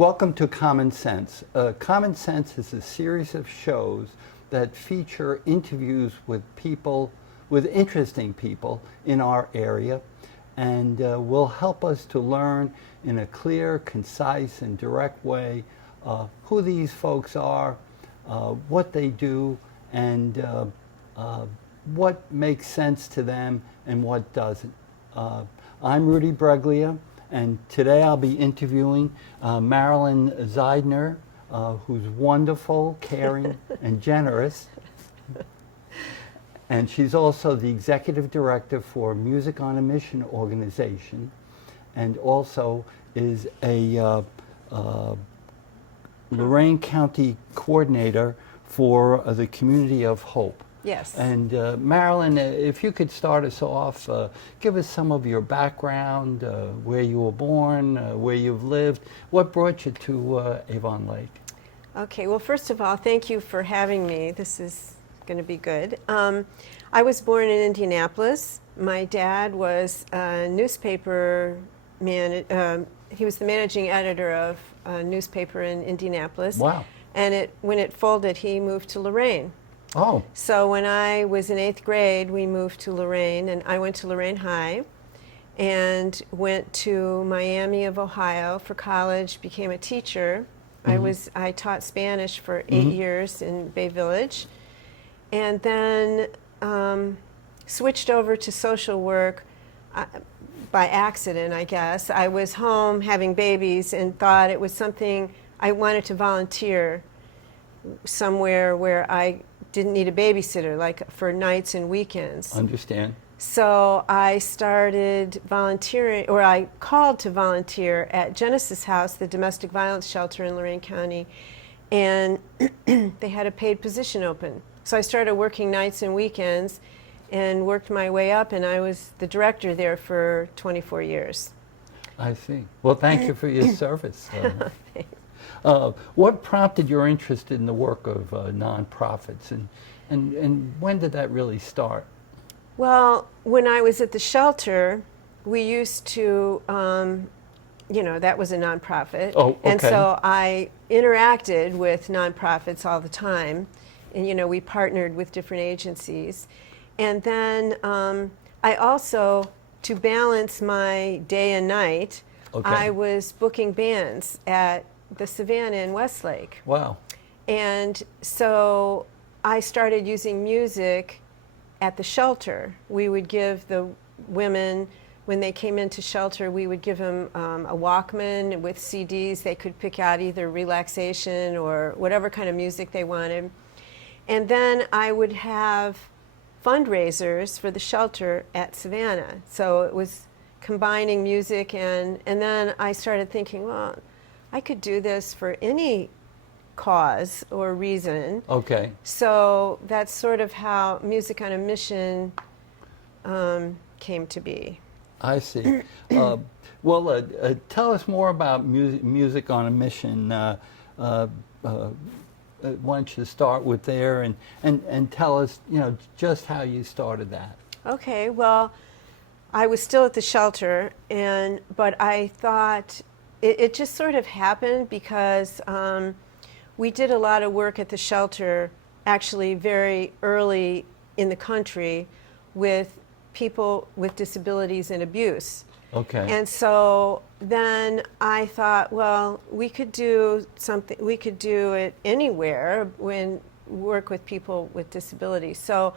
Welcome to Common Sense. Common Sense is a series of shows that feature interviews with people, with interesting people in our area, and will help us to learn in a clear, concise, and direct way who these folks are, what they do, and what makes sense to them and what doesn't. I'm Rudy Breglia, and today I'll be interviewing Marilyn Zeidner, who's wonderful, caring, and generous. And she's also the executive director for Music on a Mission organization, and also is a Lorain County coordinator for the Community of Hope. Yes. And Marilyn, if you could start us off, give us some of your background, where you were born, where you've lived, what brought you to Avon Lake? Okay, well, first of all, thank you for having me. This is going to be good. I was born in Indianapolis. My dad was a newspaper man. He was the managing editor of a newspaper in Indianapolis. Wow. And when it folded, he moved to Lorain. Oh. So when I was in 8th grade, we moved to Lorain, and I went to Lorain High and went to Miami of Ohio for college, became a teacher. Mm-hmm. I taught Spanish for 8 years in Bay Village, and then switched over to social work by accident, I guess. I was home having babies and thought it was something I wanted to volunteer somewhere where I didn't need a babysitter, like for nights and weekends. Understand. So I started volunteering, or I called to volunteer at Genesis House, the domestic violence shelter in Lorain County, and they had a paid position open. So I started working nights and weekends and worked my way up, and I was the director there for 24 years. I see. Well, thank you for your service. What prompted your interest in the work of nonprofits, and when did that really start? Well, when I was at the shelter, we used to, that was a nonprofit. Oh, okay. And so I interacted with nonprofits all the time, and we partnered with different agencies. And then I also, to balance my day and night, I was booking bands at the Savannah in Westlake. Wow. And so I started using music at the shelter. We would give the women, when they came into shelter, we would give them a Walkman with CDs. They could pick out either relaxation or whatever kind of music they wanted. And then I would have fundraisers for the shelter at Savannah. So it was combining music, and then I started thinking, well, I could do this for any cause or reason. Okay. So that's sort of how Music on a Mission came to be. I see. Well, tell us more about Music on a Mission. Why don't you start with there and tell us, just how you started that. Okay. Well, I was still at the shelter, but I thought it just sort of happened because we did a lot of work at the shelter, actually very early in the country, with people with disabilities and abuse. Okay. And so then I thought, well, we could do something, we could do it anywhere when work with people with disabilities. So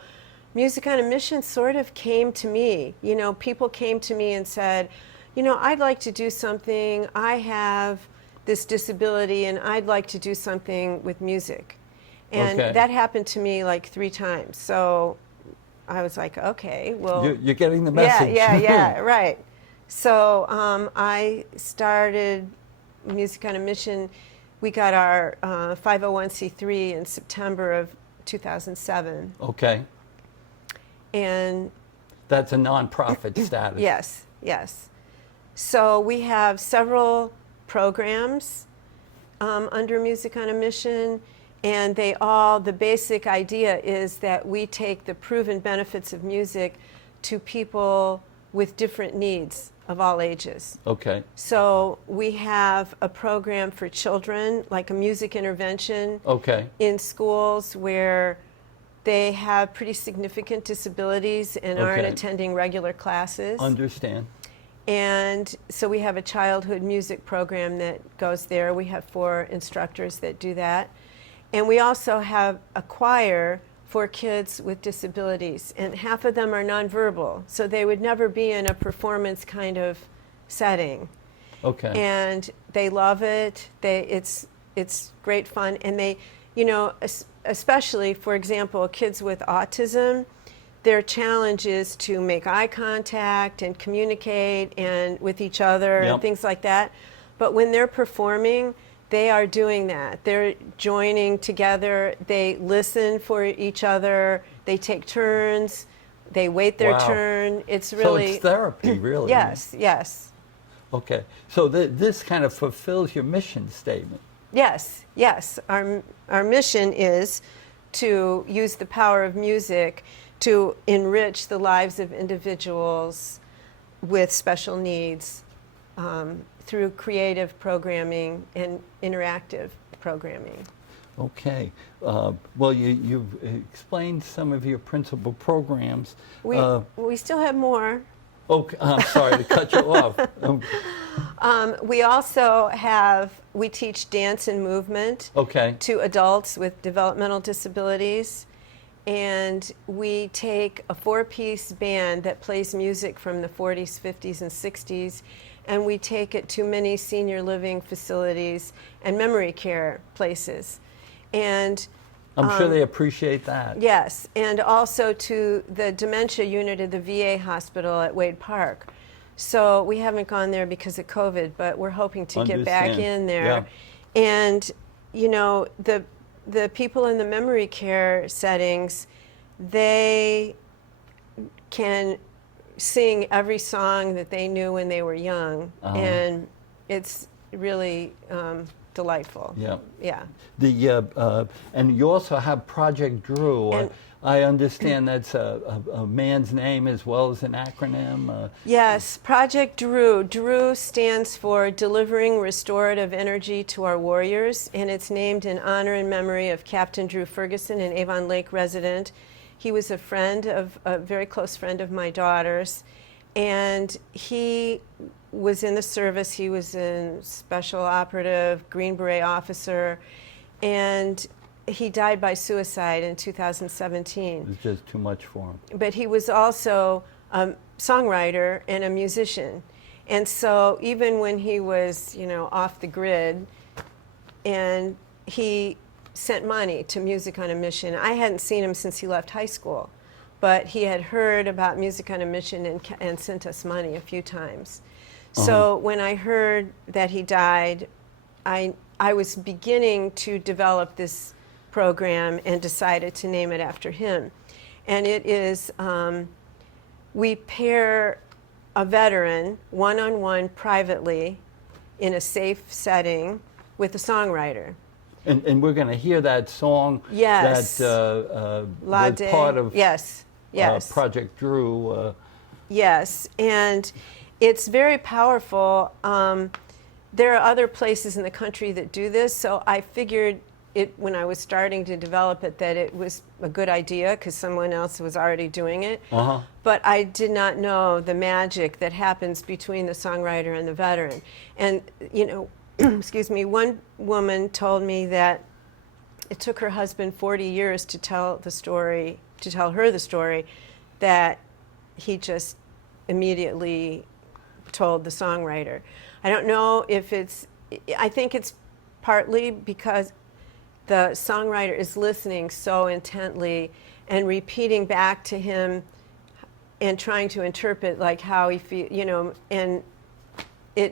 Music on a Mission sort of came to me. People came to me and said, I'd like to do something. I have this disability, and I'd like to do something with music. And that happened to me like 3 times. So I was like, okay, well. You're getting the message. Yeah, right. So I started Music on a Mission. We got our 501c3 in September of 2007. Okay. And that's a nonprofit status. Yes. So we have several programs under Music on a Mission, and the basic idea is that we take the proven benefits of music to people with different needs. of all ages. Okay. So we have a program for children, like a music intervention Okay. in schools where they have pretty significant disabilities and aren't Okay. attending regular classes. Understand. And so we have a childhood music program that goes there. We have 4 instructors that do that. And we also have a choir for kids with disabilities, and half of them are nonverbal, so they would never be in a performance kind of setting. Okay. And they love it. It's great fun, and they, you know, especially, for example, kids with autism, their challenge is to make eye contact and communicate and with each other and things like that. But when they're performing, they are doing that. They're joining together. They listen for each other. They take turns. They wait their turn. It's really... So it's therapy, really. Yes, yes. Okay. So this kind of fulfills your mission statement. Yes, yes. Our mission is to use the power of music to enrich the lives of individuals with special needs through creative programming and interactive programming. Okay. Well, you've explained some of your principal programs. We still have more. Okay. I'm sorry to cut you off. We also we teach dance and movement to adults with developmental disabilities. And we take a 4-piece band that plays music from the 40s, 50s, and 60s, and we take it to many senior living facilities and memory care places. And I'm sure they appreciate that. yes, and also to the dementia unit of the VA hospital at Wade Park. So we haven't gone there because of COVID, but we're hoping to get back in there. Yeah. And, you know, the people in the memory care settings, they can sing every song that they knew when they were young, and it's really delightful. Yeah. Yeah. And you also have Project D.R.E.W. And- I understand that's a man's name as well as an acronym. Yes, Project D.R.E.W. D.R.E.W. stands for Delivering Restorative Energy to Our Warriors, and it's named in honor and memory of Captain Drew Ferguson, an Avon Lake resident. He was a very close friend of my daughter's, and he was in the service. He was a special operative, Green Beret officer, and he died by suicide in 2017. It's just too much for him. But he was also a songwriter and a musician. And so even when he was, you know, off the grid, and he sent money to Music on a Mission. I hadn't seen him since he left high school, but he had heard about Music on a Mission and sent us money a few times. So when I heard that he died, I was beginning to develop this program and decided to name it after him. And it is, we pair a veteran one-on-one privately in a safe setting with a songwriter. And we're going to hear that song Yes. that was part of yes. Project D.R.E.W. Yes, and it's very powerful. There are other places in the country that do this, so I figured when I was starting to develop it that it was a good idea because someone else was already doing it. But I did not know the magic that happens between the songwriter and the veteran. And, you know, excuse me, one woman told me that it took her husband 40 years to tell her the story, that he just immediately told the songwriter. I don't know if I think it's partly because the songwriter is listening so intently and repeating back to him and trying to interpret like how he feels, you know, and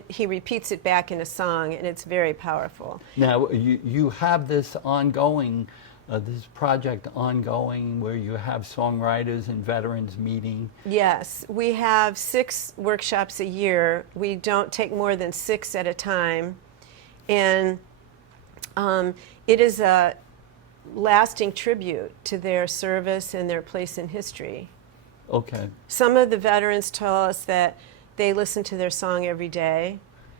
he repeats it back in a song, and it's very powerful. Now, you have this ongoing, this project ongoing where you have songwriters and veterans meeting. Yes, we have 6 workshops a year. We don't take more than 6 at a time. And it is a lasting tribute to their service and their place in history. Okay. Some of the veterans tell us that they listen to their song every day.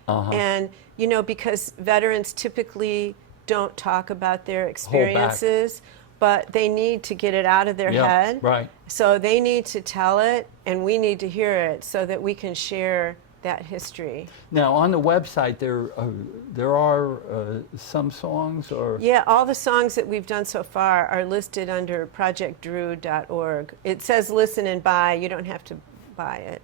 And, you know, because veterans typically don't talk about their experiences, but they need to get it out of their head. Right. So they need to tell it, and we need to hear it so that we can share that history. Now, on the website, there are some songs, or Yeah, all the songs that we've done so far are listed under Project D.R.E.W. It says listen and buy. You don't have to buy it.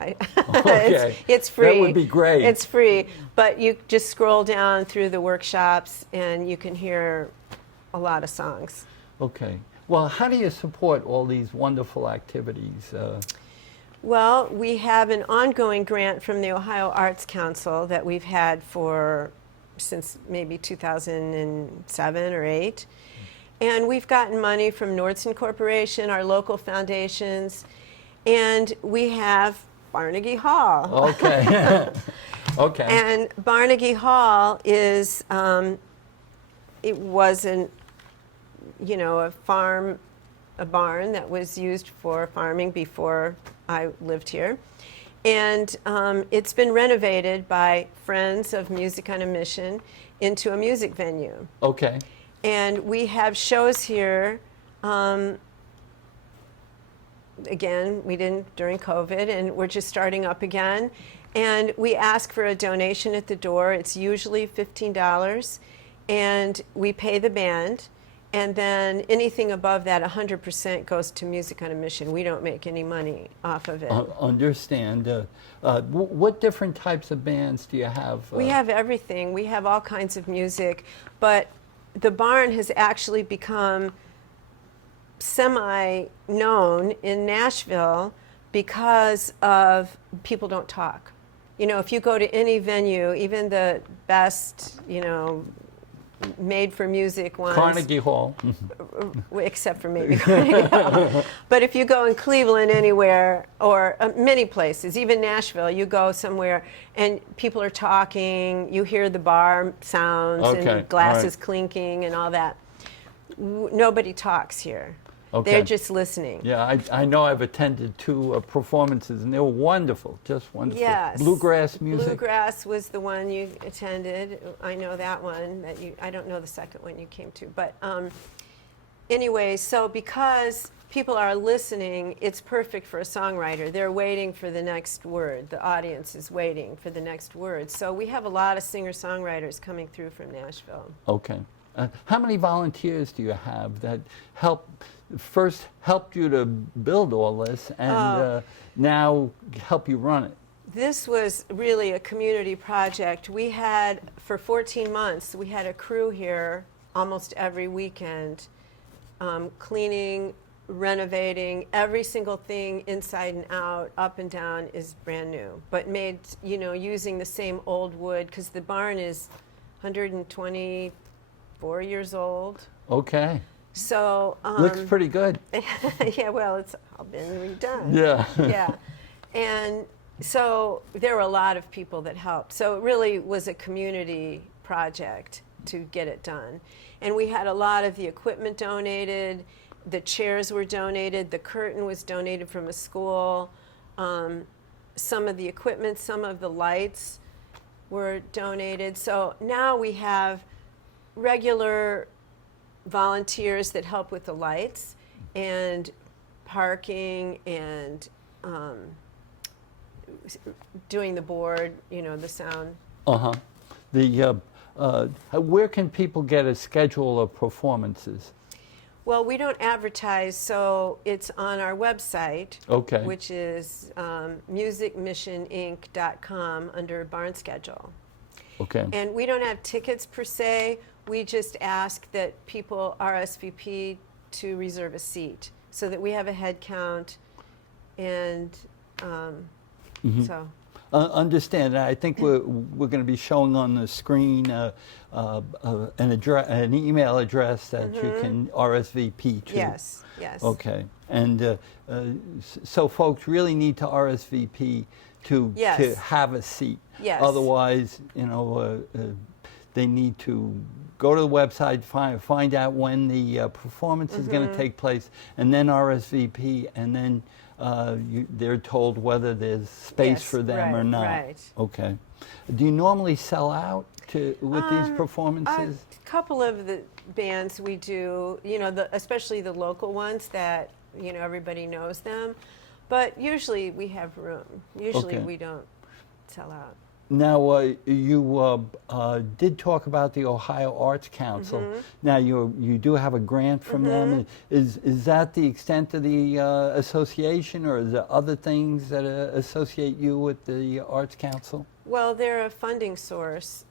Okay. It's free. That would be great. It's free, but you just scroll down through the workshops and you can hear a lot of songs. Okay. Well, how do you support all these wonderful activities? Well, we have an ongoing grant from the Ohio Arts Council that we've had since maybe 2007 or 8. And we've gotten money from Nordson Corporation, our local foundations, and we have Barnegie Hall. Okay. Okay. And Barnegie Hall is, it was a barn that was used for farming before I lived here. And it's been renovated by Friends of Music on a Mission into a music venue. Okay. And we have shows here. Again, we didn't during COVID, and we're just starting up again. And we ask for a donation at the door. It's usually $15, and we pay the band. And then anything above that, 100% goes to Music on a Mission. We don't make any money off of it. Understand. What different types of bands do you have? We have everything. We have all kinds of music, but the barn has actually become semi-known in Nashville because of people don't talk. You know, if you go to any venue, even the best, made for music ones. Carnegie Hall. Except for maybe Carnegie Hall. But if you go in Cleveland anywhere, or many places, even Nashville, you go somewhere and people are talking, you hear the bar sounds and glasses clinking and all that. Nobody talks here. Okay. They're just listening. Yeah, I know I've attended 2 performances, and they were wonderful, just wonderful. Yes. Bluegrass music. Bluegrass was the one you attended. I know that one. I don't know the second one you came to. But anyway, so because people are listening, it's perfect for a songwriter. They're waiting for the next word. The audience is waiting for the next word. So we have a lot of singer-songwriters coming through from Nashville. Okay. How many volunteers do you have that first helped you to build all this and now help you run it? This was really a community project. We had, for 14 months, we had a crew here almost every weekend, cleaning, renovating. Every single thing inside and out, up and down, is brand new, but made, using the same old wood, because the barn is 124 years old. Okay. So looks pretty good. Yeah, well, it's all been redone. Yeah. Yeah. And so there were a lot of people that helped. So it really was a community project to get it done. And we had a lot of the equipment donated, the chairs were donated, the curtain was donated from a school, some of the equipment, some of the lights were donated. So now we have regular volunteers that help with the lights and parking and doing the board, the sound. Where can people get a schedule of performances? Well, we don't advertise, so it's on our website, Okay. which is musicmissioninc.com under barn schedule. Okay. And we don't have tickets per se. We just ask that people RSVP to reserve a seat so that we have a head count. And so. Understand. I think we're going to be showing on the screen an email address that you can RSVP to. Yes, yes. Okay. And so folks really need to RSVP to have a seat. Yes. Otherwise, they need to go to the website, find out when the performance is going to take place, and then RSVP, and then they're told whether there's space for them or not. Right. Okay. Do you normally sell out with these performances? A couple of the bands we do, especially the local ones that, everybody knows them. But usually we have room. Usually we don't sell out. Now, you did talk about the Ohio Arts Council. Now, you do have a grant from them. Is that the extent of the association, or is there other things that associate you with the Arts Council? Well, they're a funding source,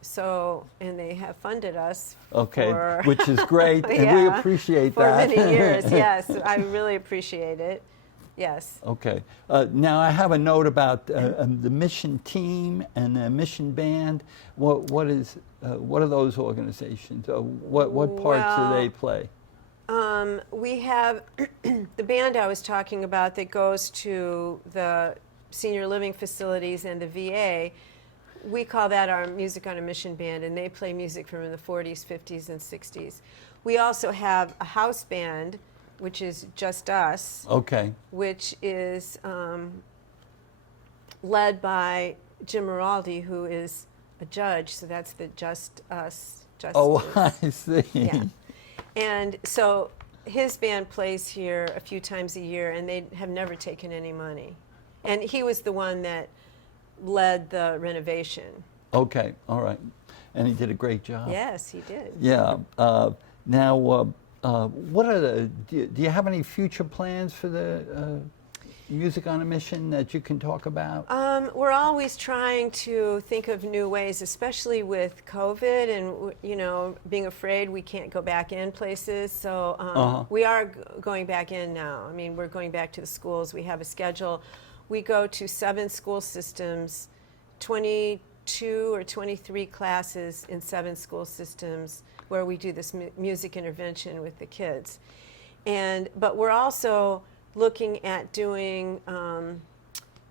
and they have funded us. Okay, for which is great, and we appreciate that. For many years, yes. I really appreciate it. Yes. Okay. Now I have a note about the mission team and the mission band. What are those organizations? What parts do they play? We have the band I was talking about that goes to the senior living facilities and the VA. We call that our Music on a Mission band, and they play music from the 40s, 50s, and 60s. We also have a house band, which is Just Us. Okay. Which is led by Jim Maraldi, who is a judge, so that's the Just Us Justice. Oh, I see. Yeah. And so his band plays here a few times a year, and they have never taken any money. And he was the one that led the renovation. Okay, all right. And he did a great job. Yes, he did. Yeah. Now, what are do you have any future plans for the Music on a Mission that you can talk about? We're always trying to think of new ways, especially with COVID and, being afraid we can't go back in places. So we are going back in now. I mean, we're going back to the schools. We have a schedule. We go to 7 school systems, 22 or 23 classes in 7 school systems where we do this music intervention with the kids. But we're also looking at doing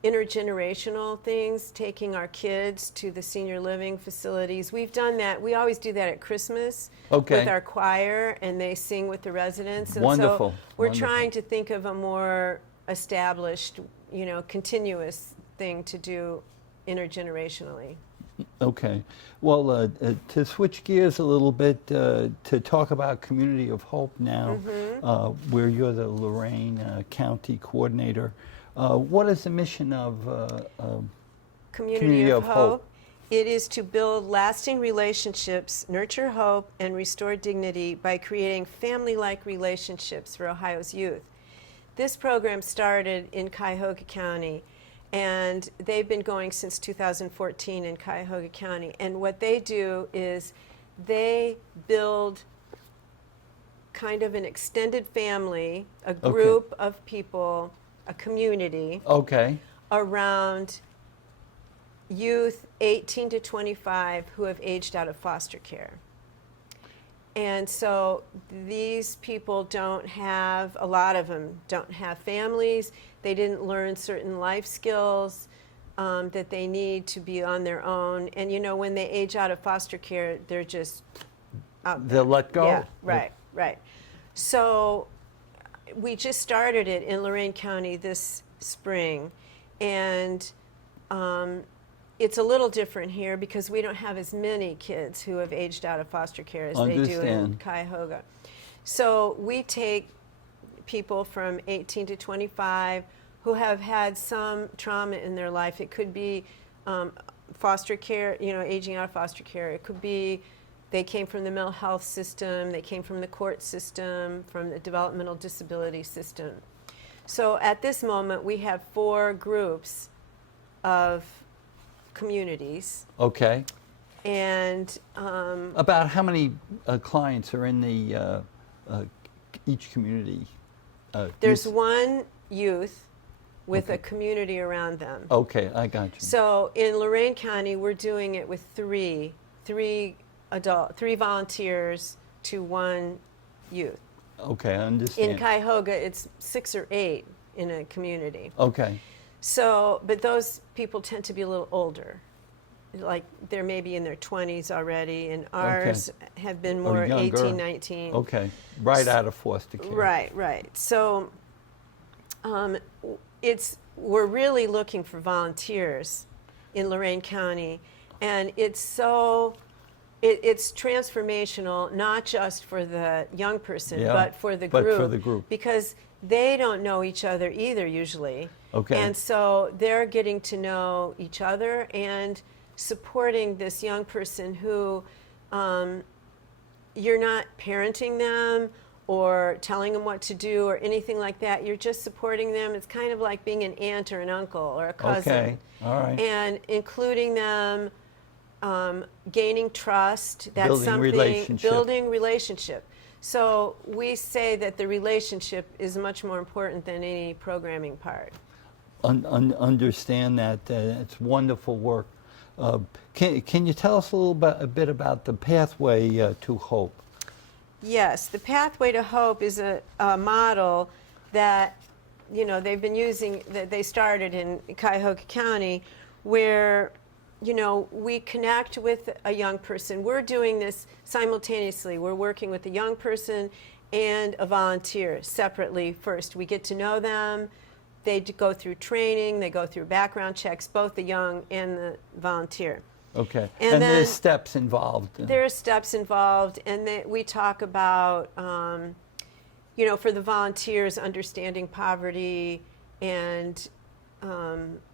intergenerational things, taking our kids to the senior living facilities. We've done that. We always do that at Christmas with our choir, and they sing with the residents. And Wonderful. So we're trying to think of a more established, continuous thing to do intergenerationally. Okay. Well, to switch gears a little bit, to talk about Community of Hope now, where you're the Lorain County Coordinator. What is the mission of Community of Hope? It is to build lasting relationships, nurture hope, and restore dignity by creating family-like relationships for Ohio's youth. This program started in Cuyahoga County, and they've been going since 2014 in Cuyahoga County. And what they do is they build kind of an extended family, a group of people, a community around youth 18 to 25 who have aged out of foster care. And so these people don't have, a lot of them don't have families. They didn't learn certain life skills that they need to be on their own. And when they age out of foster care, they're just out there. They'll let go? Yeah, right. So we just started it in Lorain County this spring. And it's a little different here because we don't have as many kids who have aged out of foster care as they do in Cuyahoga. So we take people from 18 to 25 who have had some trauma in their life. It could be foster care, aging out of foster care. It could be they came from the mental health system, they came from the court system, from the developmental disability system. So at this moment, we have 4 groups of communities. Okay. And about how many clients are in the each community? There's one youth with a community around them. Okay, I got you. So in Lorain County, we're doing it with three volunteers to 1 youth. Okay, I understand. In Cuyahoga, it's 6 or 8 in a community. Okay. So, but those people tend to be a little older. like they're maybe in their 20s already, and ours have been more younger. 18, 19. Okay, right out of foster care. Right. So we're really looking for volunteers in Lorain County, and it's transformational, not just for the young person, but for the group. Because they don't know each other either usually. Okay. And so they're getting to know each other and supporting this young person who you're not parenting them or telling them what to do or anything like that. You're just supporting them. It's kind of like being an aunt or an uncle or a cousin. Okay, all right. And including them, gaining trust. That's Building something. relationship. Building relationship. So we say that the relationship is much more important than any programming part. Understand that. It's wonderful work. Can you tell us a bit about the pathway to hope? Yes, the Pathway to Hope is a model that, they've been using, that they started in Cuyahoga County, where, we connect with a young person. We're doing this simultaneously. We're working with a young person and a volunteer separately first. We get to know them. They go through training. They go through background checks, both the young and the volunteer. Okay. And then there's steps involved. There are steps involved, and we talk about, for the volunteers, understanding poverty and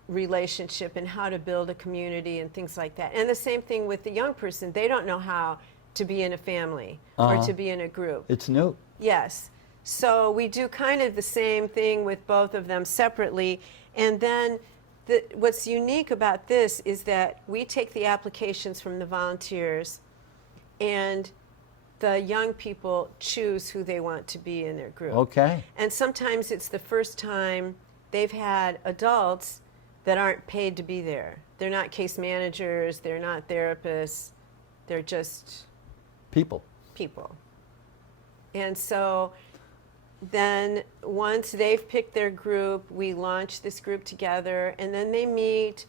relationship and how to build a community and things like that. And the same thing with the young person. They don't know how to be in a family or to be in a group. It's new. Yes. So we do kind of the same thing with both of them separately. And then what's unique about this is that we take the applications from the volunteers, and the young people choose who they want to be in their group. Okay. And sometimes it's the first time they've had adults that aren't paid to be there. They're not case managers, they're not therapists, they're just people. And so then once they've picked their group, we launch this group together, and then they meet.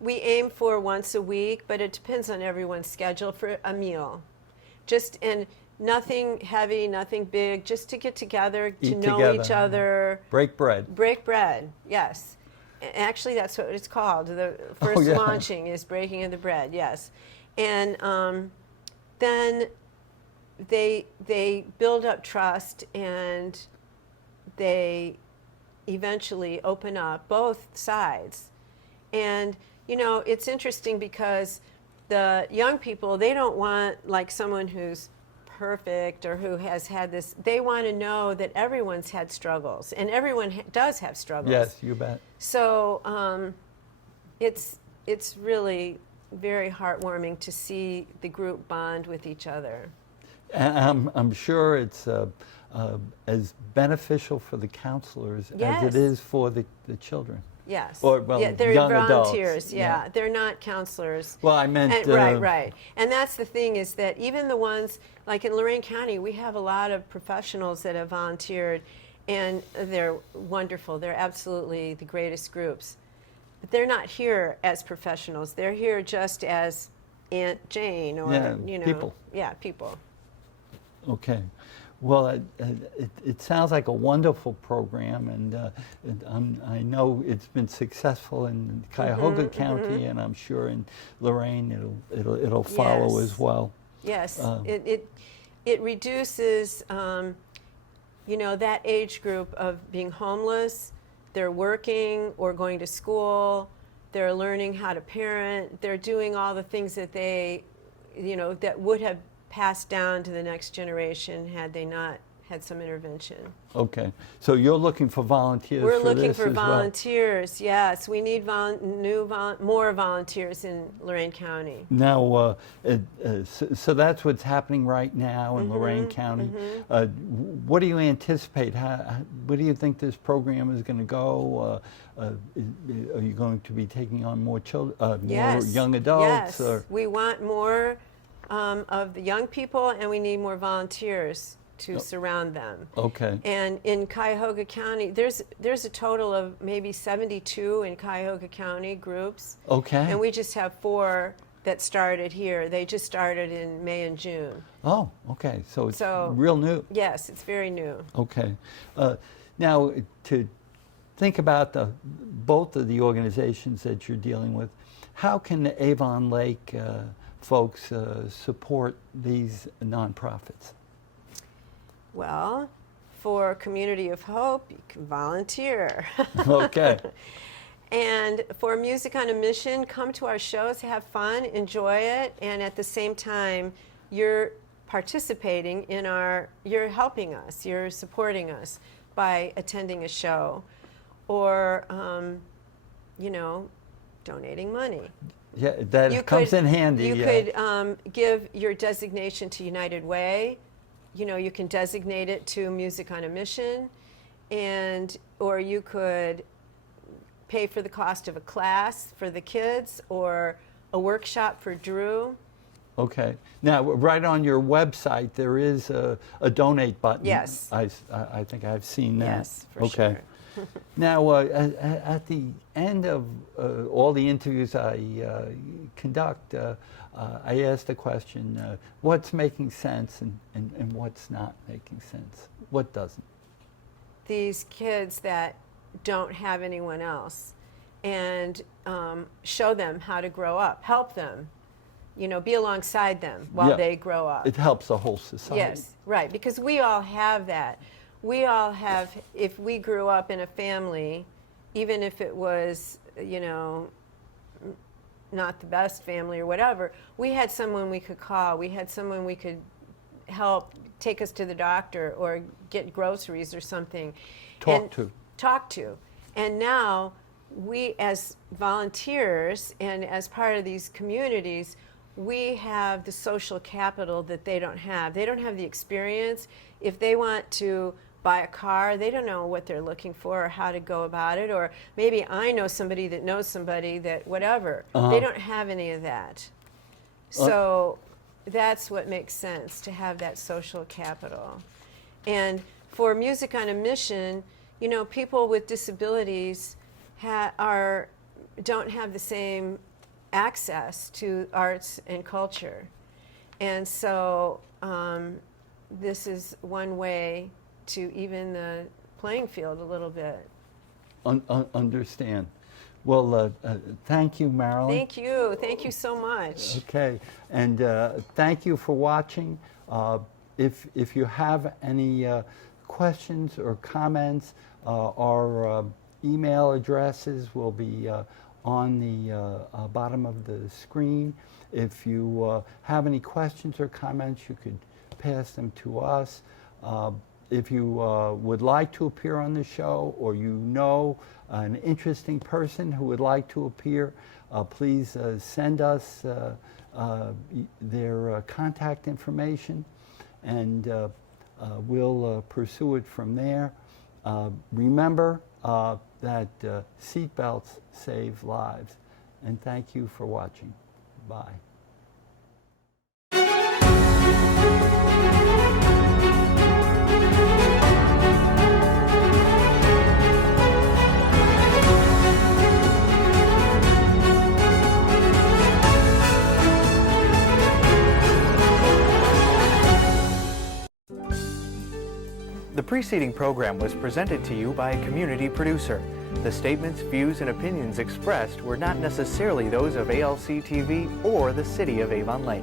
We aim for once a week, but it depends on everyone's schedule, for a meal. And nothing heavy, nothing big, just to get together, to know each other. Break bread. Yes. Actually, that's what it's called. The first launching is breaking of the bread, yes. And then they build up trust, and they eventually open up, both sides. And it's interesting because the young people, they don't want like someone who's perfect or who has had this. They want to know that everyone's had struggles, and everyone does have struggles. Yes, you bet. So it's really very heartwarming to see the group bond with each other. And I'm sure it's as beneficial for the counselors as it is for the children. Yes. Or, they're young volunteers. adults. Yeah, they're not counselors. Well, I meant... right. And that's the thing, is that even the ones, like in Lorain County, we have a lot of professionals that have volunteered, and they're wonderful. They're absolutely the greatest groups. But they're not here as professionals. They're here just as Aunt Jane or, people. Yeah, people. Okay. Well, it sounds like a wonderful program, and I know it's been successful in Cuyahoga County, and I'm sure in Lorain it'll follow as well. Yes, it reduces, that age group of being homeless. They're working or going to school. They're learning how to parent. They're doing all the things that they, that would have passed down to the next generation had they not had some intervention. Okay, so you're looking for volunteers We're for looking this for as volunteers, yes. We need more volunteers in Lorain County. Now, so that's what's happening right now in Lorain County. What do you anticipate? Where do you think this program is going to go? Are you going to be taking on more children, more young adults? Yes, we want more of the young people, and we need more volunteers. to surround them. Okay. And in Cuyahoga County, there's a total of maybe 72 in Cuyahoga County groups. Okay. And we just have 4 that started here. They just started in May and June. Oh, okay. So it's real new. Yes, it's very new. Okay. Now, to think about both of the organizations that you're dealing with, how can the Avon Lake folks support these nonprofits? Well, for Community of Hope, you can volunteer. Okay. And for Music on a Mission, come to our shows, have fun, enjoy it, and at the same time, you're participating in you're helping us, you're supporting us by attending a show or, donating money. Yeah, that comes in handy. You could give your designation to United Way. You can designate it to Music on a Mission, or you could pay for the cost of a class for the kids or a workshop for Drew. Okay. Now, right on your website, there is a donate button. Yes. I think I've seen that. Yes, for sure. Now, at the end of all the interviews I conduct, I ask the question, what's making sense and what's not making sense? What doesn't? These kids that don't have anyone else, and show them how to grow up, help them, be alongside them while they grow up. It helps the whole society. Yes, right, because we all have that. We all have, if we grew up in a family, even if it was, not the best family or whatever, we had someone we could call. We had someone we could help take us to the doctor or get groceries or something. Talk to. And now we, as volunteers and as part of these communities, we have the social capital that they don't have. They don't have the experience. If they want to buy a car, they don't know what they're looking for or how to go about it. Or maybe I know somebody that knows somebody that whatever. They don't have any of that. So that's what makes sense, to have that social capital. And for Music on a Mission, people with disabilities don't have the same access to arts and culture. And so this is one way to even the playing field a little bit. Understand. Well, thank you, Marilyn. Thank you. Thank you so much. Okay. And thank you for watching. If you have any questions or comments, our email addresses will be on the bottom of the screen. If you have any questions or comments, you could pass them to us. If you would like to appear on the show, or an interesting person who would like to appear, please send us their contact information, and we'll pursue it from there. Remember that seatbelts save lives, and thank you for watching. Bye. The preceding program was presented to you by a community producer. The statements, views, and opinions expressed were not necessarily those of ALC TV or the City of Avon Lake.